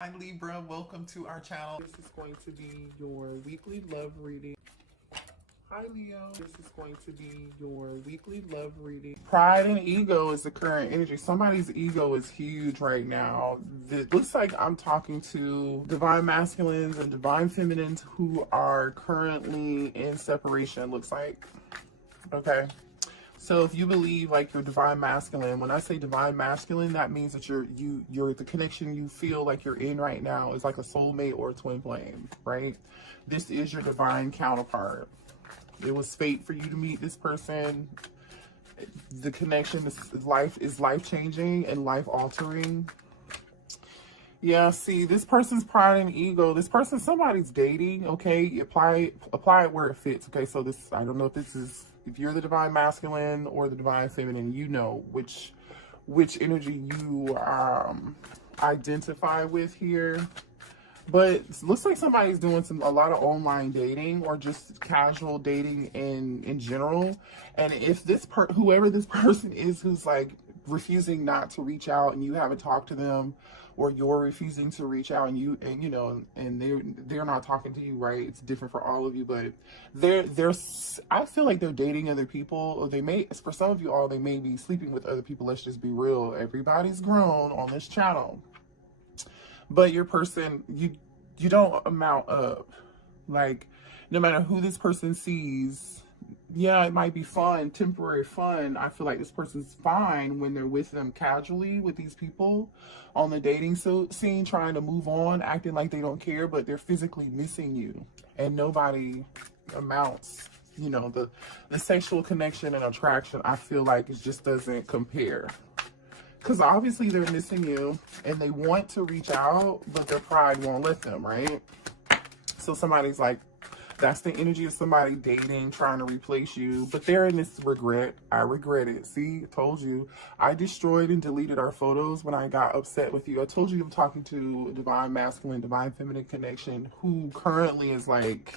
Hi Libra, welcome to our channel. This is going to be your weekly love reading. Hi Leo, this is going to be your weekly love reading. Pride and ego is the current energy. Somebody's ego is huge right now. It looks like I'm talking to divine masculines and divine feminines who are currently in separation, looks like. Okay. So if you believe like you're divine masculine, when I say divine masculine, that means that you're the connection you feel like you're in right now is like a soulmate or a twin flame, right? This is your divine counterpart. It was fate for you to meet this person. The connection is life changing and life altering. Yeah, see, this person's pride and ego. This person, somebody's dating. Okay, apply it where it fits. Okay, so this, I don't know if you're the divine masculine or the divine feminine. You know which energy you identify with here. But it looks like somebody's doing a lot of online dating or just casual dating in general. And if whoever this person is who's like refusing not to reach out and you haven't talked to them, or you're refusing to reach out and they're not talking to you, right? It's different for all of you, but I feel like they're dating other people, or for some of you all, they may be sleeping with other people. Let's just be real. Everybody's grown on this channel. But your person, you don't amount up. Like, no matter who this person sees, yeah, it might be fun, temporary fun. I feel like this person's fine when they're with them casually with these people on the dating scene, trying to move on, acting like they don't care, but they're physically missing you. And nobody amounts, the sexual connection and attraction, I feel like it just doesn't compare. Because obviously they're missing you and they want to reach out, but their pride won't let them, right? So somebody's like, that's the energy of somebody dating, trying to replace you. But they're in this regret. I regret it. See, I told you. I destroyed and deleted our photos when I got upset with you. I told you I'm talking to a divine masculine, divine feminine connection who currently is like,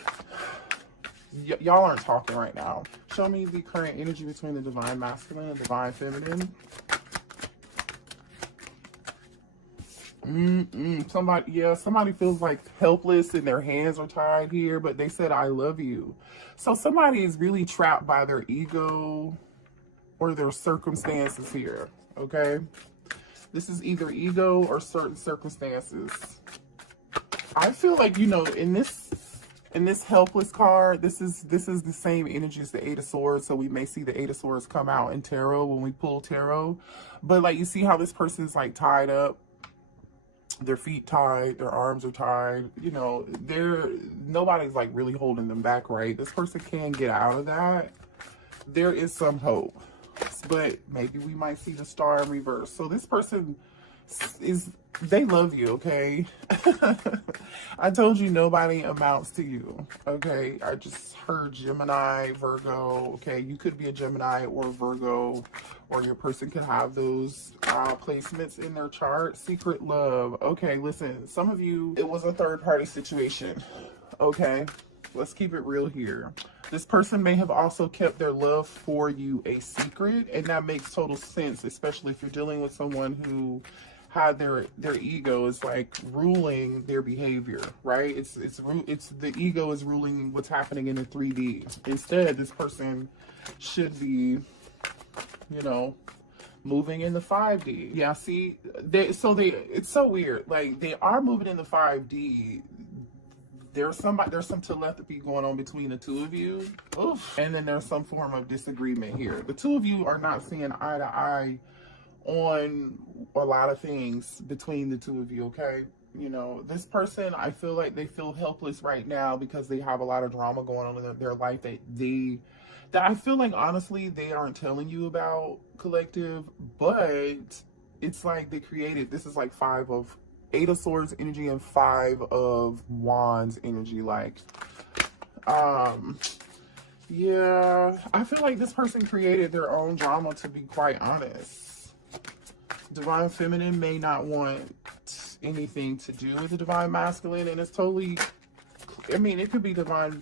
y'all aren't talking right now. Show me the current energy between the divine masculine and divine feminine. Somebody feels like helpless and their hands are tied here, but they said I love you. So somebody is really trapped by their ego or their circumstances here. Okay, this is either ego or certain circumstances. I feel like, in this helpless card, this is the same energy as the Eight of Swords. So we may see the Eight of Swords come out in tarot when we pull tarot. But like, you see how this person's like tied up, their feet tied, their arms are tied, nobody's like really holding them back, right? This person can get out of that. There is some hope, but maybe we might see the star in reverse. So this person they love you, okay? I told you nobody amounts to you, okay? I just heard Gemini, Virgo, okay? You could be a Gemini or a Virgo, or your person could have those placements in their chart. Secret love. Okay, listen, some of you, it was a third-party situation, okay? Let's keep it real here. This person may have also kept their love for you a secret, and that makes total sense, especially if you're dealing with someone who had their ego is like ruling their behavior, right? It's the ego is ruling what's happening in the 3D. Instead, this person should be, moving in the 5D. Yeah, see, it's so weird. Like, they are moving in the 5D. There's some telepathy going on between the two of you. Oof. And then there's some form of disagreement here. The two of you are not seeing eye to eye on a lot of things between the two of you, okay? This person, I feel like they feel helpless right now because they have a lot of drama going on in their life that I feel like, honestly, they aren't telling you about, collective, but it's like they created, this is like Eight of Swords energy and Five of Wands energy, like, yeah, I feel like this person created their own drama, to be quite honest. Divine feminine may not want anything to do with the divine masculine, and it's totally, it could be divine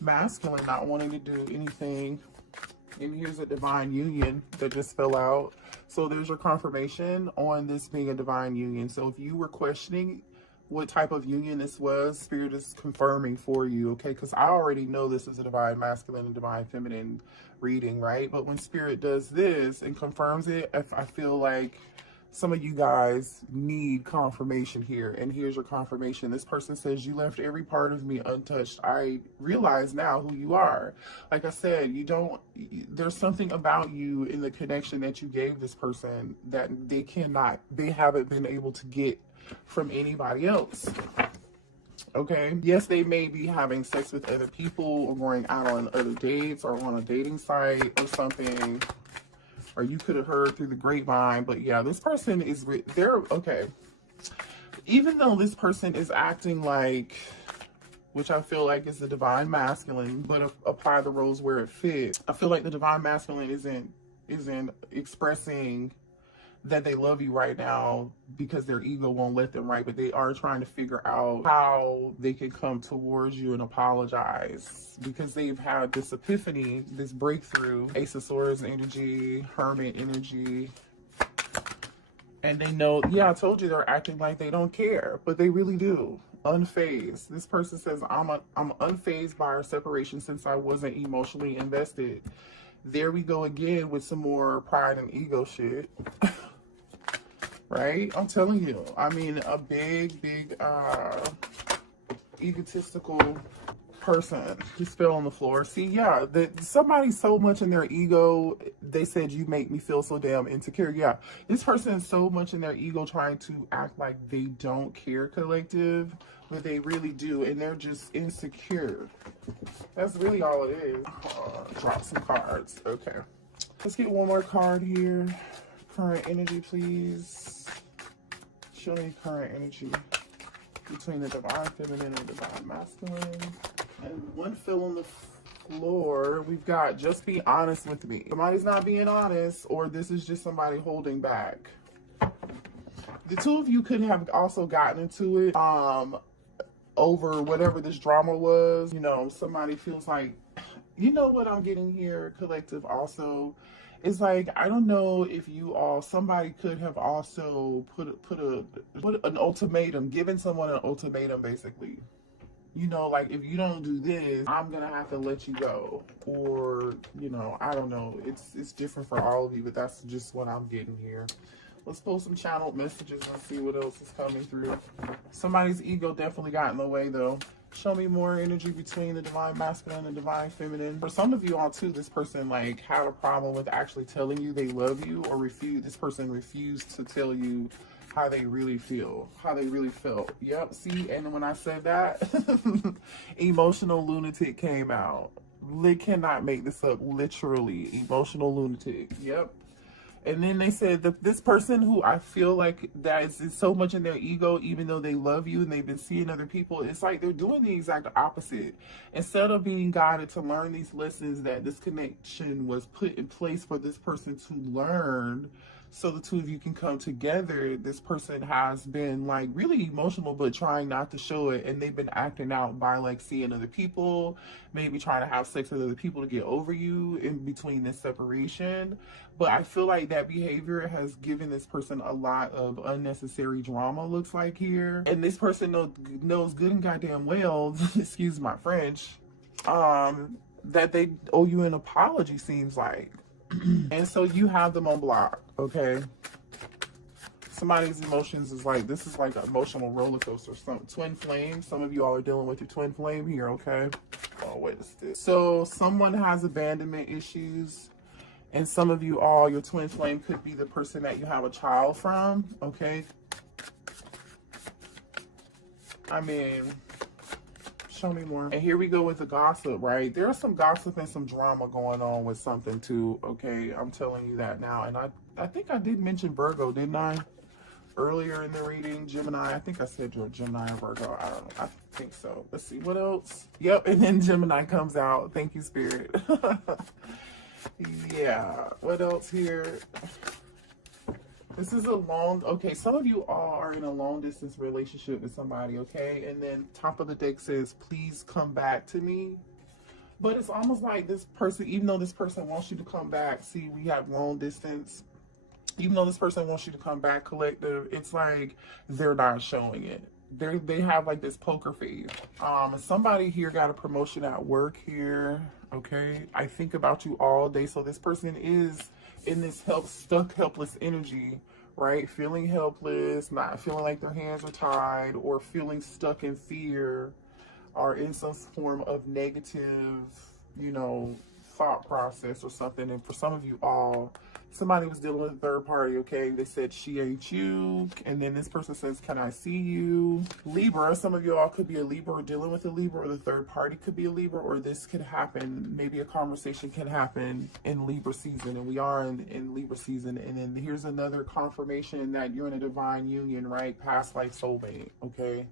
masculine not wanting to do anything. And here's a divine union that just fell out. So there's your confirmation on this being a divine union. So if you were questioning what type of union this was, Spirit is confirming for you, okay? Because I already know this is a divine masculine and divine feminine reading, right? But when Spirit does this and confirms it, I feel like some of you guys need confirmation here, and here's your confirmation. This person says, you left every part of me untouched. I realize now who you are. Like I said, there's something about you in the connection that you gave this person that they haven't been able to get from anybody else. Okay, yes, they may be having sex with other people or going out on other dates or on a dating site or something, or you could have heard through the grapevine. But yeah, this person is, okay, even though this person is acting like, which I feel like is the divine masculine, but apply the roles where it fits. I feel like the divine masculine isn't expressing that they love you right now because their ego won't let them, right? But they are trying to figure out how they can come towards you and apologize, because they've had this epiphany, this breakthrough, Ace of Swords energy, Hermit energy, and they know, yeah, I told you they're acting like they don't care, but they really do. Unfazed. This person says, I'm unfazed by our separation since I wasn't emotionally invested. There we go again with some more pride and ego shit. Right? I'm telling you. I mean, a big egotistical person just fell on the floor. See, yeah, somebody's so much in their ego. They said, you make me feel so damn insecure. Yeah, this person is so much in their ego trying to act like they don't care, collective, but they really do, and they're just insecure. That's really all it is. Drop some cards. Okay, let's get one more card here. Current energy, please. Show me current energy between the divine feminine and divine masculine. And one fell on the floor. We've got, just be honest with me. Somebody's not being honest, or this is just somebody holding back. The two of you could have also gotten into it over whatever this drama was. You know, somebody feels like, you know what I'm getting here, collective, also. It's like, I don't know if somebody could have also put an ultimatum, given someone an ultimatum, basically. You know, like, if you don't do this, I'm gonna have to let you go. Or, you know, I don't know. It's different for all of you, but that's just what I'm getting here. Let's pull some channeled messages and see what else is coming through. Somebody's ego definitely got in the way, though. Show me more energy between the divine masculine and divine feminine. For some of you all too, this person like had a problem with actually telling you they love you, or this person refused to tell you how they really feel, how they really felt. Yep, see, and when I said that, emotional lunatic came out. They cannot make this up, literally. Emotional lunatic. Yep. And then they said that this person who I feel like that is so much in their ego, even though they love you and they've been seeing other people, it's like they're doing the exact opposite. Instead of being guided to learn these lessons that this connection was put in place for this person to learn, so the two of you can come together, this person has been like really emotional but trying not to show it, and they've been acting out by like seeing other people, maybe trying to have sex with other people to get over you in between this separation. But I feel like that behavior has given this person a lot of unnecessary drama, looks like here. And this person knows good and goddamn well, excuse my French, that they owe you an apology, seems like. And so you have them on block, okay? Somebody's emotions is like, this is like an emotional roller coaster. Some twin flame. Some of you all are dealing with your twin flame here, okay? Oh, what is this? So someone has abandonment issues, and some of you all, your twin flame could be the person that you have a child from, okay? I mean, show me more. And here we go with the gossip, right? There's some gossip and some drama going on with something too, okay? I'm telling you that now. And I think I did mention Virgo, didn't I? Earlier in the reading, Gemini. I think I said you're Gemini or Virgo. I don't know. I think so. Let's see, what else? Yep, and then Gemini comes out. Thank you, Spirit. Yeah, what else here? This is a long, okay, some of you all are in a long distance relationship with somebody, okay? And then top of the deck says, please come back to me. But it's almost like this person, even though this person wants you to come back, see, we have long distance. Even though this person wants you to come back, collective, it's like they're not showing it. they have like this poker face. Somebody here got a promotion at work here. Okay, I think about you all day. So this person is in this stuck helpless energy, right? Feeling helpless, not feeling like their hands are tied, or feeling stuck in fear, or in some form of negative, you know, thought process or something. And for some of you all, somebody was dealing with a third party, okay? They said, she ain't you. And then this person says, can I see you? Libra, some of you all could be a Libra or dealing with a Libra, or the third party could be a Libra, or this could happen. Maybe a conversation can happen in Libra season, and we are in Libra season. And then here's another confirmation that you're in a divine union, right? Past life soulmate, okay?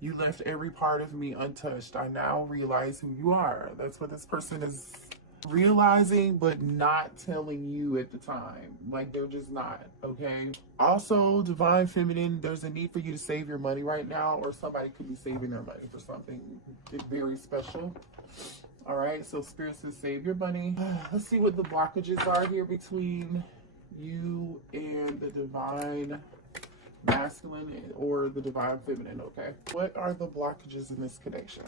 You left every part of me untouched. I now realize who you are. That's what this person is realizing, but not telling you at the time. Like, they're just not, okay? Also, divine feminine, there's a need for you to save your money right now, or somebody could be saving their money for something very special. All right, so spirit says save your money. Let's see what the blockages are here between you and the divine masculine or the divine feminine, okay? What are the blockages in this connection?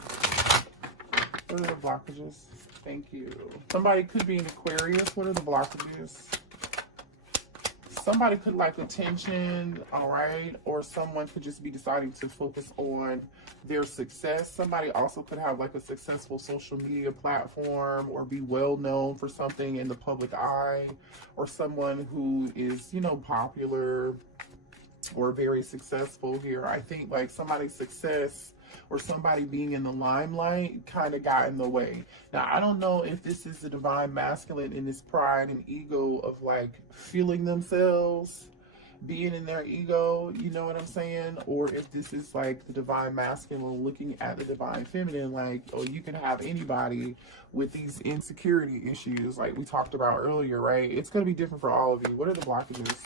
What are the blockages? Thank you. Somebody could be an Aquarius. What are the blockages? Somebody could like attention, all right? Or someone could just be deciding to focus on their success. Somebody also could have like a successful social media platform, or be well known for something in the public eye, or someone who is, you know, popular or very successful here. I think like somebody's success or somebody being in the limelight kind of got in the way. Now, I don't know if this is the divine masculine in this pride and ego of like feeling themselves, being in their ego, you know what I'm saying? Or if this is like the divine masculine looking at the divine feminine, like, oh, you can have anybody with these insecurity issues like we talked about earlier, right? It's going to be different for all of you. What are the blockages?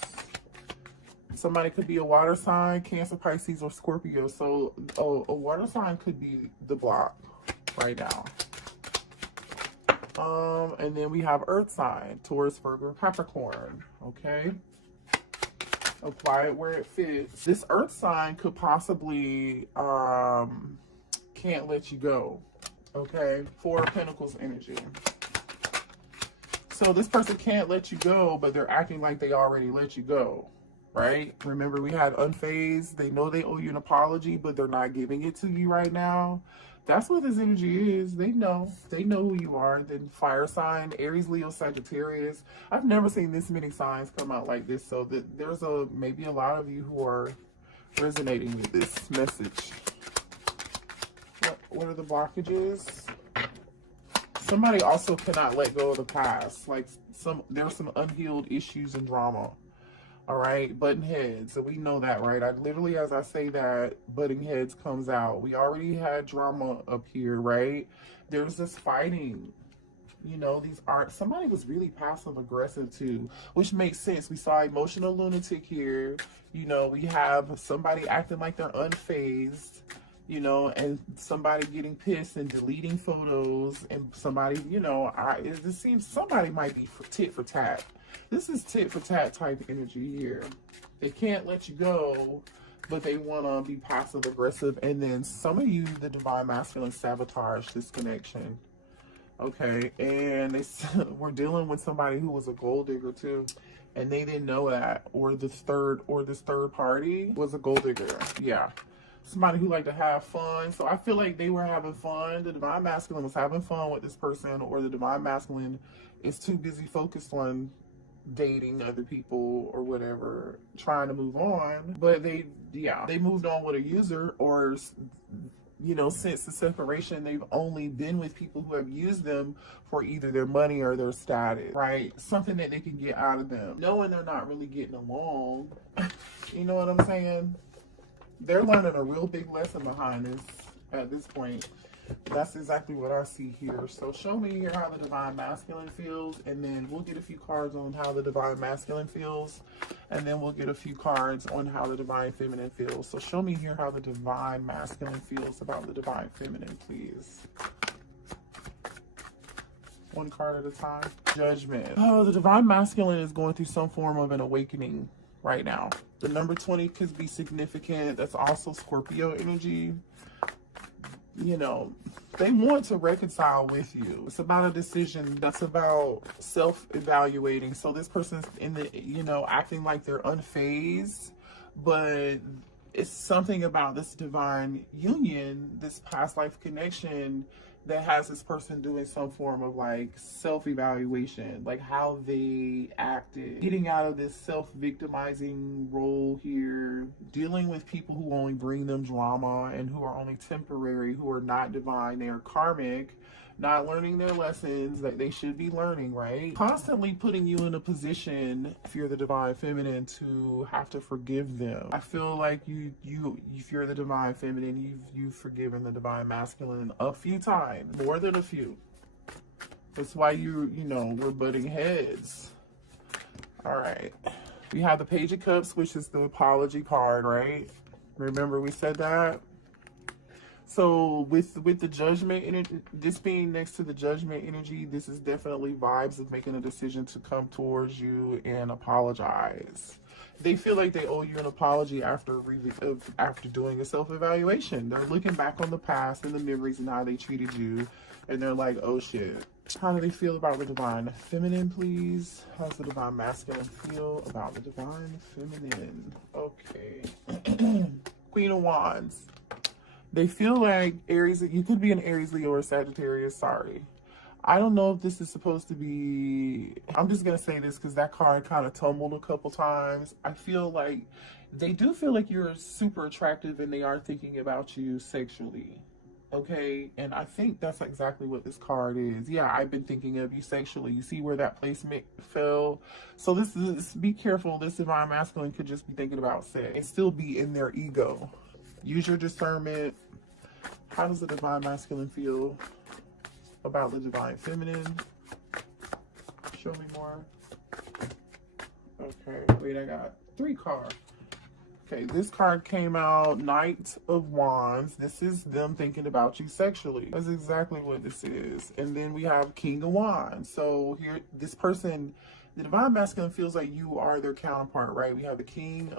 Somebody could be a water sign, Cancer, Pisces, or Scorpio. So a water sign could be the block right now. And then we have earth sign, Taurus, Virgo, Capricorn. Okay. Apply it where it fits. This earth sign could possibly can't let you go. Okay. Four of Pentacles energy. So this person can't let you go, but they're acting like they already let you go. Right? Remember, we had unfazed. They know they owe you an apology, but they're not giving it to you right now. That's what this energy is. They know who you are. Then fire sign, Aries, Leo, Sagittarius. I've never seen this many signs come out like this. So that there's maybe a lot of you who are resonating with this message. What are the blockages? Somebody also cannot let go of the past. Like there's some unhealed issues and drama. All right, button heads. So we know that, right? I literally, as I say that, butting heads comes out. We already had drama up here, right? There's this fighting. You know, somebody was really passive aggressive too, which makes sense. We saw emotional lunatic here. You know, we have somebody acting like they're unfazed, you know, and somebody getting pissed and deleting photos, and somebody, you know, it seems somebody might be tit for tat. This is tit for tat type energy here. They can't let you go, but they want to be passive aggressive. And then some of you, the divine masculine, sabotage this connection. Okay, and we're dealing with somebody who was a gold digger too, and they didn't know that, or this third party was a gold digger. Yeah, somebody who liked to have fun. So I feel like they were having fun. The divine masculine was having fun with this person, or the divine masculine is too busy focused on dating other people or whatever, trying to move on. But they moved on with a user, or, you know, since the separation, they've only been with people who have used them for either their money or their status, right? Something that they can get out of them, knowing they're not really getting along. You know what I'm saying? They're learning a real big lesson behind this at this point. That's exactly what I see here. So show me here how the divine masculine feels, and then we'll get a few cards on how the divine masculine feels, and then we'll get a few cards on how the divine feminine feels. So show me here how the divine masculine feels about the divine feminine, please. One card at a time. Judgment. Oh, the divine masculine is going through some form of an awakening right now. The number 20 could be significant. That's also Scorpio energy. You know, they want to reconcile with you. It's about a decision. That's about self-evaluating. So this person's in the, you know, acting like they're unfazed, but it's something about this divine union, this past life connection, that has this person doing some form of like self-evaluation, like how they acted, getting out of this self-victimizing role here, dealing with people who only bring them drama and who are only temporary, who are not divine, they are karmic, not learning their lessons that they should be learning, right? Constantly putting you in a position, if you're the divine feminine, to have to forgive them. I feel like if you're the divine feminine, you've forgiven the divine masculine a few times, more than a few. That's why you know, we're butting heads. All right. We have the Page of Cups, which is the apology card, right? Remember we said that? So with the judgment energy, this being next to the judgment energy, this is definitely vibes of making a decision to come towards you and apologize. They feel like they owe you an apology after doing a self-evaluation. They're looking back on the past and the memories and how they treated you, and they're like, oh shit. How do they feel about the divine feminine, please? How's the divine masculine feel about the divine feminine? Okay. Queen of Wands. They feel like Aries, you could be an Aries, Leo, or Sagittarius, sorry. I don't know if this is supposed to be, I'm just going to say this because that card kind of tumbled a couple times. I feel like they do feel like you're super attractive and they are thinking about you sexually. Okay, and I think that's exactly what this card is. Yeah, I've been thinking of you sexually. You see where that placement fell? So this is, be careful. This divine masculine could just be thinking about sex and still be in their ego. Use your discernment. How does the divine masculine feel about the divine feminine? Show me more. Okay, wait, I got 3 cards. Okay, this card came out, Knight of Wands. This is them thinking about you sexually. That's exactly what this is. And then we have King of Wands. So here, this person, the divine masculine feels like you are their counterpart, right? We have the King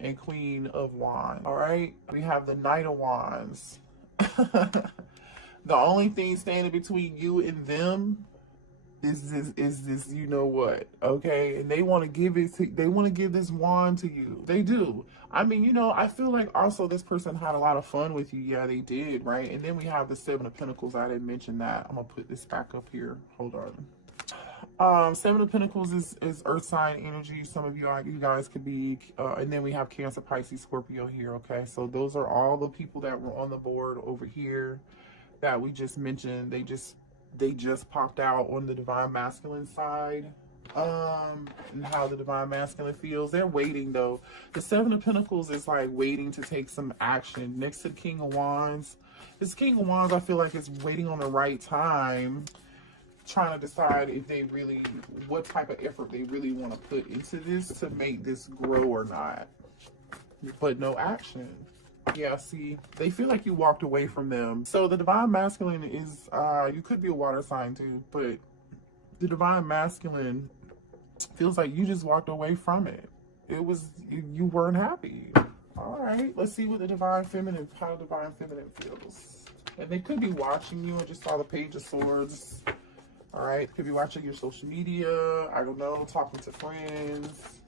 and Queen of Wands, all right? We have the Knight of Wands. The only thing standing between you and them is this, you know what, okay? And they want to give it to, they want to give this wand to you. They do. I mean, you know, I feel like also this person had a lot of fun with you. Yeah, they did, right? And then we have the 7 of Pentacles. I didn't mention that. I'm gonna put this back up here. Hold on. 7 of Pentacles is earth sign energy. Some of you guys could be, and then we have Cancer, Pisces, Scorpio here, okay? So those are all the people that were on the board over here that we just mentioned. They just popped out on the divine masculine side, and how the divine masculine feels. They're waiting though. The 7 of Pentacles is like waiting to take some action. Next to the King of Wands, this King of Wands, I feel like it's waiting on the right time, trying to decide if they really, what type of effort they really want to put into this to make this grow or not, but no action. Yeah, see, they feel like you walked away from them. So the divine masculine is, you could be a water sign too, but the divine masculine feels like you just walked away from it. It was, you weren't happy. All right, let's see what the divine feminine, how the divine feminine feels. And they could be watching you. I just saw the Page of Swords. All right, could be watching your social media. I don't know, talking to friends.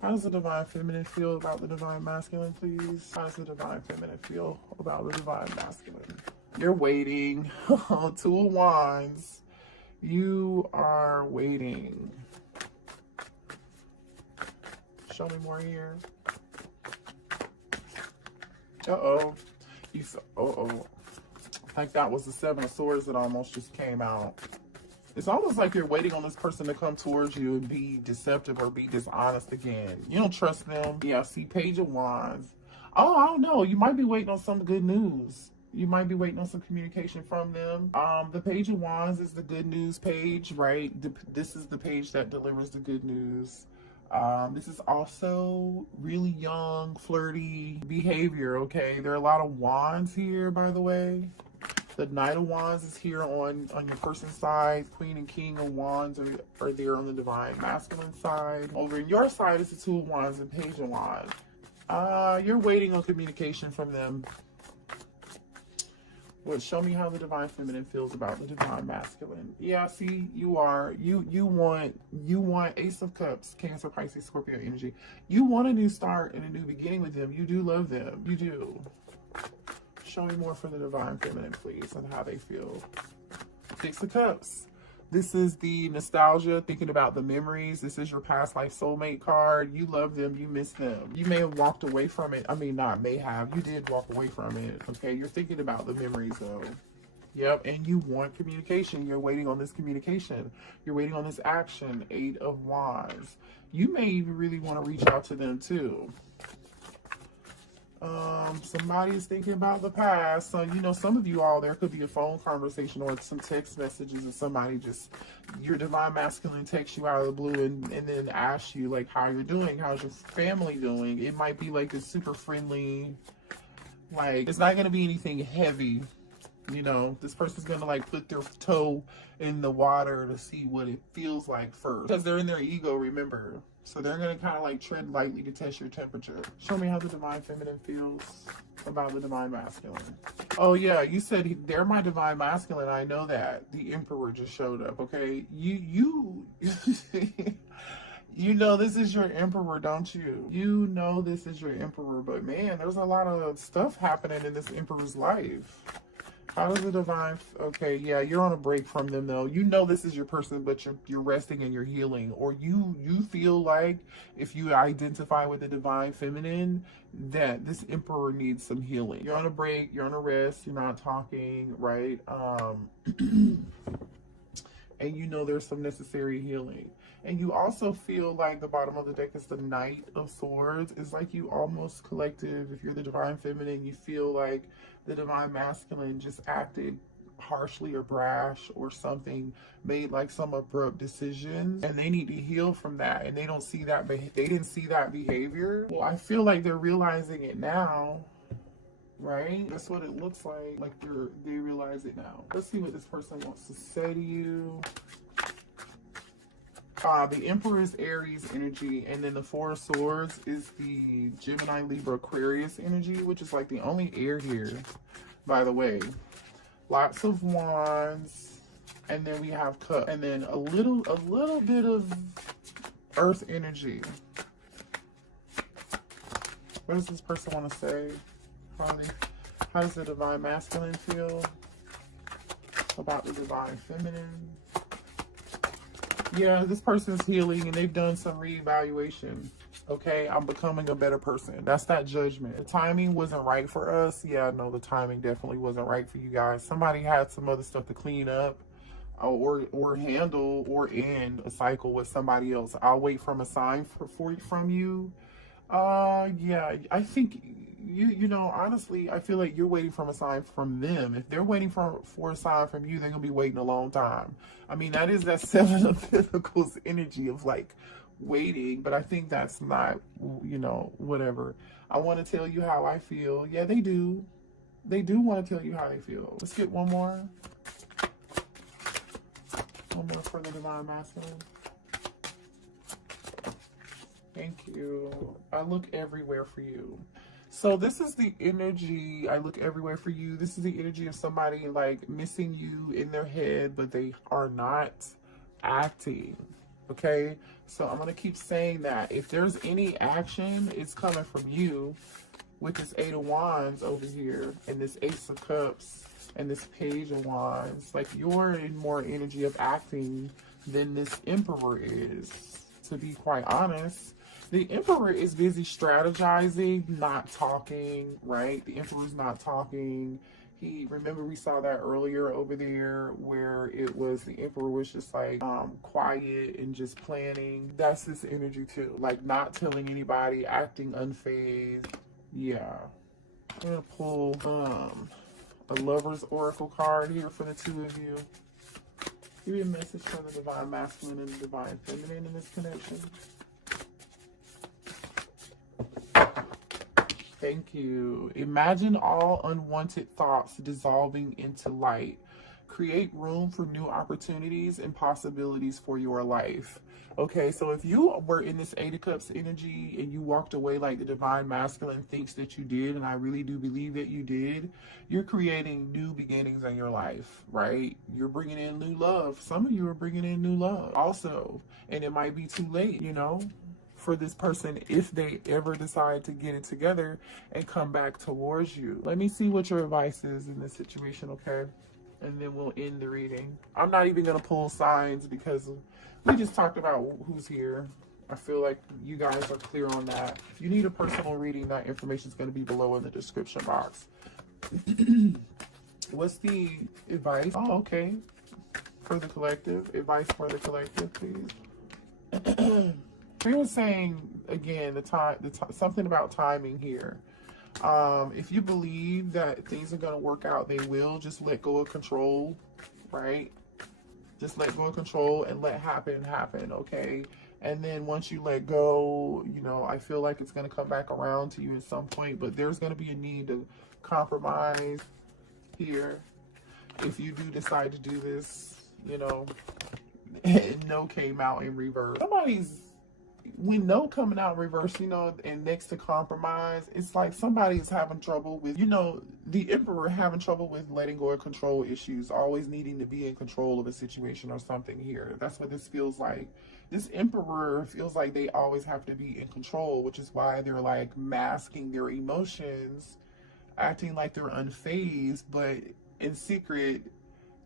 How does the divine feminine feel about the divine masculine, please? How does the divine feminine feel about the divine masculine? You're waiting. 2 of Wands. You are waiting. Show me more here. Uh-oh. Uh-oh. Like that was the 7 of Swords that almost just came out. It's almost like you're waiting on this person to come towards you and be deceptive or be dishonest again. You don't trust them. Yeah, see, Page of Wands. Oh, I don't know. You might be waiting on some good news. You might be waiting on some communication from them. The Page of Wands is the good news page, right? This is the page that delivers the good news. This is also really young, flirty behavior, okay? There are a lot of wands here, by the way. The Knight of Wands is here on your person's side. Queen and King of Wands are there on the Divine Masculine side. Over in your side is the Two of Wands and Page of Wands. You're waiting on communication from them. What? Show me how the Divine Feminine feels about the Divine Masculine. Yeah, see, you are. You want Ace of Cups, Cancer, Pisces, Scorpio energy. You want a new start and a new beginning with them. You do love them. You do. Show me more for the Divine Feminine, please, and how they feel. Six of Cups. This is the nostalgia, thinking about the memories. This is your past life soulmate card. You love them. You miss them. You may have walked away from it. I mean, not may have. You did walk away from it. Okay, you're thinking about the memories, though. Yep, and you want communication. You're waiting on this communication. You're waiting on this action. Eight of Wands. You may even really want to reach out to them, too. Somebody is thinking about the past. So, you know, some of you all, there could be a phone conversation or some text messages, and somebody just, your Divine Masculine texts you out of the blue and then asks you, like, how you're doing, how's your family doing. It might be like this super friendly, like, it's not going to be anything heavy. You know, this person's going to like put their toe in the water to see what it feels like first, because they're in their ego, remember. So they're going to kind of like tread lightly to test your temperature. Show me how the Divine Feminine feels about the Divine Masculine. Oh yeah, you said they're my Divine Masculine. I know that. The Emperor just showed up, okay? You you know this is your Emperor, don't you? You know this is your Emperor, but man, there's a lot of stuff happening in this Emperor's life. How does the Divine... Okay, yeah, you're on a break from them, though. You know this is your person, but you're resting and you're healing. Or you feel like, if you identify with the Divine Feminine, that this Emperor needs some healing. You're on a break, you're on a rest, you're not talking, right? And you know there's some necessary healing. And you also feel like the bottom of the deck is the Knight of Swords. It's like you almost collective, if you're the Divine Feminine, you feel like the Divine Masculine just acted harshly or brash or something, made like some abrupt decisions, and they need to heal from that, and they don't see that, they didn't see that behavior. Well, I feel like they're realizing it now, right? That's what it looks like they realize it now. Let's see what this person wants to say to you. The Emperor is Aries energy, and then the Four of Swords is the Gemini, Libra, Aquarius energy, which is like the only air here, by the way. Lots of Wands, and then we have Cup, and then a little bit of Earth energy. What does this person want to say? How does the Divine Masculine feel about the Divine Feminine? Yeah, this person's healing and they've done some reevaluation. Okay, I'm becoming a better person. That's that judgment. The timing wasn't right for us. Yeah, no, the timing definitely wasn't right for you guys. Somebody had some other stuff to clean up or handle or end a cycle with somebody else. I'll wait from a sign from you. Yeah, I think you know, honestly, I feel like you're waiting from a sign from them. If they're waiting for a sign from you, they're gonna be waiting a long time. I mean, that is that Seven of Pentacles energy of like waiting, but I think that's not, you know, whatever. I want to tell you how I feel. Yeah, they do want to tell you how they feel. Let's get one more for the Divine Masculine. Thank you. I look everywhere for you. So this is the energy, I look everywhere for you. This is the energy of somebody like missing you in their head, but they are not acting. Okay? So I'm going to keep saying that. If there's any action, it's coming from you with this Eight of Wands over here and this Ace of Cups and this Page of Wands. Like you're in more energy of acting than this Emperor is, to be quite honest. The Emperor is busy strategizing, not talking, right? The Emperor's not talking. Remember we saw that earlier over there where it was the Emperor was just like quiet and just planning. That's this energy too. Like not telling anybody, acting unfazed. Yeah. I'm gonna pull a Lover's Oracle card here for the two of you. Give me a message from the Divine Masculine and the Divine Feminine in this connection. Thank you. Imagine all unwanted thoughts dissolving into light. Create room for new opportunities and possibilities for your life. Okay, so if you were in this Eight of Cups energy and you walked away like the divine masculine thinks that you did, and I really do believe that you did, you're creating new beginnings in your life, right? You're bringing in new love. Some of you are bringing in new love also, and it might be too late, you know, for this person if they ever decide to get it together and come back towards you. Let me see what your advice is in this situation, okay? And then we'll end the reading. I'm not even going to pull signs because we just talked about who's here. I feel like you guys are clear on that. If you need a personal reading, that information is going to be below in the description box. What's the advice? Oh, okay. For the collective. Advice for the collective, please. He was saying, again, something about timing here. If you believe that things are going to work out, they will. Just let go of control, right? Just let go of control and let happen, okay? And then once you let go, you know, I feel like it's going to come back around to you at some point, but there's going to be a need to compromise here. If you do decide to do this, you know, no came out in reverse. When no coming out in reverse, you know, and next to compromise, it's like somebody's having trouble with, you know, the Emperor having trouble with letting go of control issues, always needing to be in control of a situation or something here. That's what this feels like. This Emperor feels like they always have to be in control, which is why they're like masking their emotions, acting like they're unfazed, but in secret,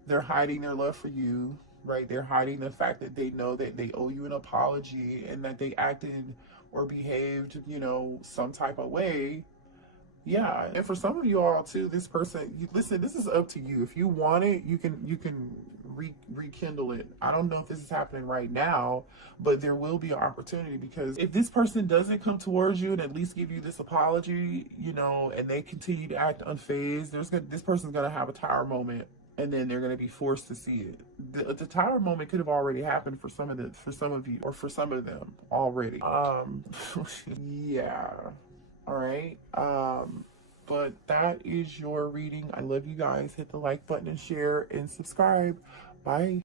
they're hiding their love for you. Right, they're hiding the fact that they know that they owe you an apology and that they acted or behaved, you know, some type of way. Yeah, and for some of you all too, this person, listen, this is up to you. If you want it, you can rekindle it. I don't know if this is happening right now, but there will be an opportunity, because if this person doesn't come towards you and at least give you this apology, you know, and they continue to act unfazed, this person's gonna have a tower moment. And then they're going to be forced to see it. The tower moment could have already happened for some of you, or for some of them already. Yeah. All right. But that is your reading. I love you guys. Hit the like button and share and subscribe. Bye.